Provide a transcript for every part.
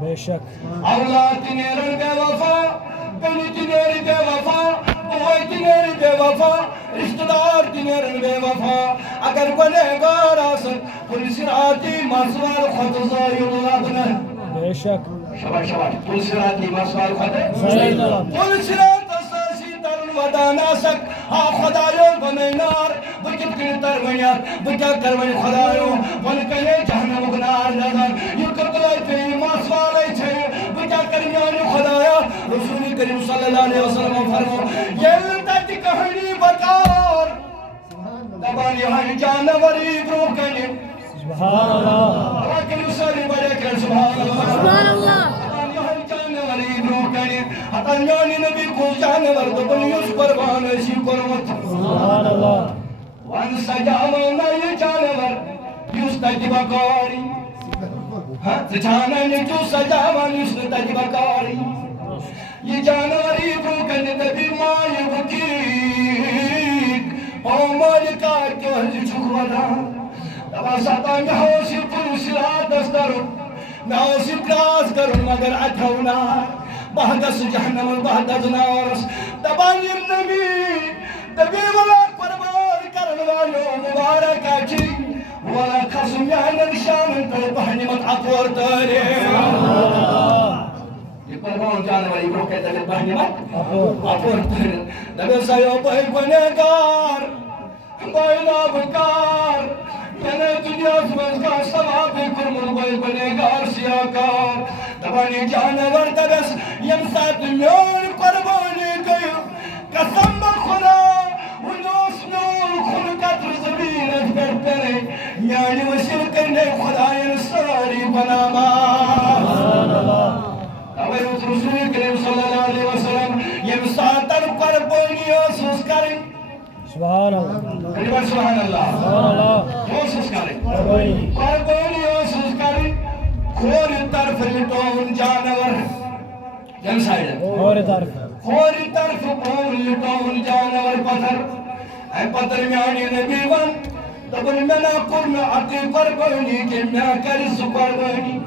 بے شک اولاد نیرن بے وفا بنی تنیر بے وفا بوئی تنیر بے وفا رشتہ دار تنیرن بے وفا اگر گنہگار آسن پولیس راتی مسوار خود زائل لبنہ بے شک شباش شباش پولیس راتی مسوار خود زائل پولیس رات اساسی ترن ودان آسک ہا خدایو بنینار بکت کنتر ونیار بکیا کرونی خدایو ون کنے جہنم گنار لگن یہ قتلائی پی مسوالی چھے بکیا کرمیانی خدایا رسول کریم صلی اللہ علیہ وسلم فرمو یہ تیتی کہنی بکار دبانی ہائی جانوری بروکنی سبحان اللہ اللہ کریم صلی بڑے کر سبحان اللہ سبحان اللہ اتنیانی نبی کو جانور دبن یوس قربان اسی قرمت سبحان اللہ وان سجاونا یہ جانور یوس تجیبہ کاری جانانی جو سجاوان یوس تجیبہ کاری یہ جانوری بروکن نبی مائی بکیک او مالکار کے حضر چھکوانا دبا ساتا میں حوثی پولیس رات دستروں میں حوثی پلاس کروں مگر اتھونا بہدس جہنم بہدس نارس دبانی النبی دبی والا قربان کرن والو مبارک آچی والا خسم یعنی نشان انتر بہنی مت اپور تارے یہ قربان جانوری برو کہتا ہے بہنی مت اپور تارے دبی سایو بہی گنہگار بہی نابکار یعنی دنیا سمجھ کا سوابی کرمون بہی گنہگار سیاکار دبانی جانور دبس یم سات میون قربانی گئیو قسم بخدا ونوس میون خون قطر زمین اکبر پرے میانی وسیل کرنے خدایان ساری بناما دوائیوت رسول کریم صلی اللہ علیہ وسلم یم ساتر قربانی اسوس کریں سبحان اللہ قریبا سبحان اللہ سبحان اللہ اسوس کریں قربانی اسوس کریں خوری طرف لٹون جانور جن سائیڈ ہے خوری طرف پون لٹون جانور پتھر اے پتھر میانی نبی ون دبن میں نا قرم عقی قربانی کہ میں کری سو قربانی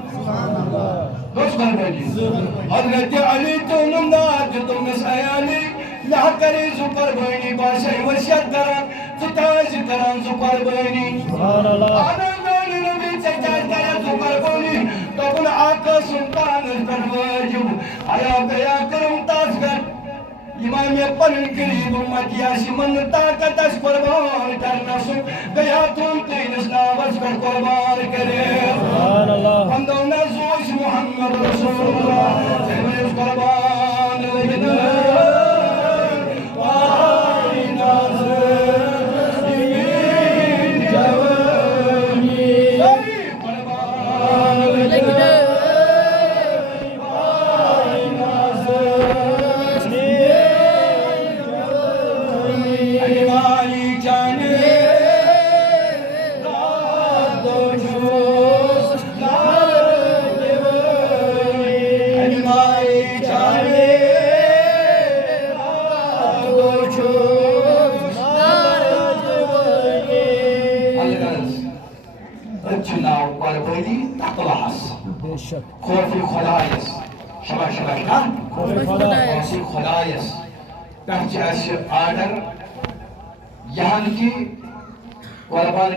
دوست قربانی حضرت علی تو نمداد تم نسائیانی میں کری سو قربانی باشر وشیت کران ستاج کران سو قربانی سبحان اللہ سجاد کرے تو قربانی تبن آقا سلطان القرواجب آیا بیا کرم تاسگر امام پنن قریب امتیاسی من طاقت اس قربان کرنا سو بیا تم تینس ناوز پر قربان کرے سبحان اللہ بندو نزوش محمد رسول اللہ تینس قربان لگنا آئی ناظر بے شک خوفی خدایس شباش شباش نا خوفی خدایس پہنچ ایسے آڈر یہاں کی قربان